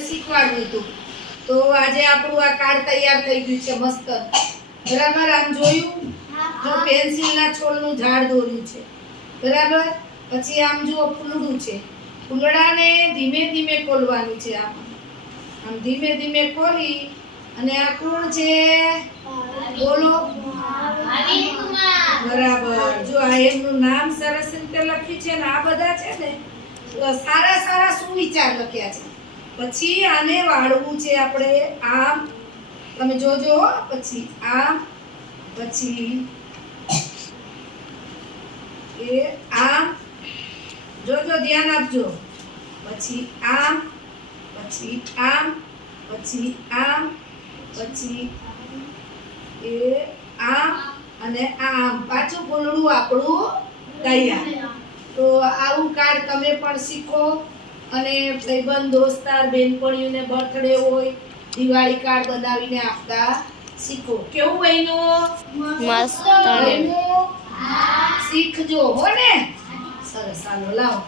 શીખવાડવું હતું. તો આજે આપણું આ કાર્ડ તૈયાર થઈ ગયું છે મસ્ત. બરાબર, આમ જોયું તો પેન્સિલના છોડનું ઝાડ દોર્યું છે. બરાબર, પછી આમ જુઓ ફૂલડું છે. ફૂલડાને ધીમે ધીમે ખોલવાનું છે. આમ ધીમે ધીમે ખોલી અને આ કોણ છે? બોલો. બરાબર, જો આ એમનું નામ સરસ રીતે લખ્યું છે ને આ બધા છે ને સારા સારા સુવિચાર લખ્યા છે. પછી આને વાળવું છે આપણે આમ, તમે જોજો. પછી આમ, પછી એ આમ, જોજો, ધ્યાન આપજો. પછી આમ, પછી આમ, પછી આમ, પછી એ આમ અને આમ. પાછું ફૂલડું આપણું તૈયાર. તો આવું કાર્ડ તમે પણ શીખો અને ભાઈબંધ દોસ્તાર બેનપણીઓને બર્થડે હોય દિવાળી કાર્ડ બનાવીને આપતા શીખો. કેવું બન્યું? મસ્ત. શીખજો હો ને. સરસ, ચાલો લાવો.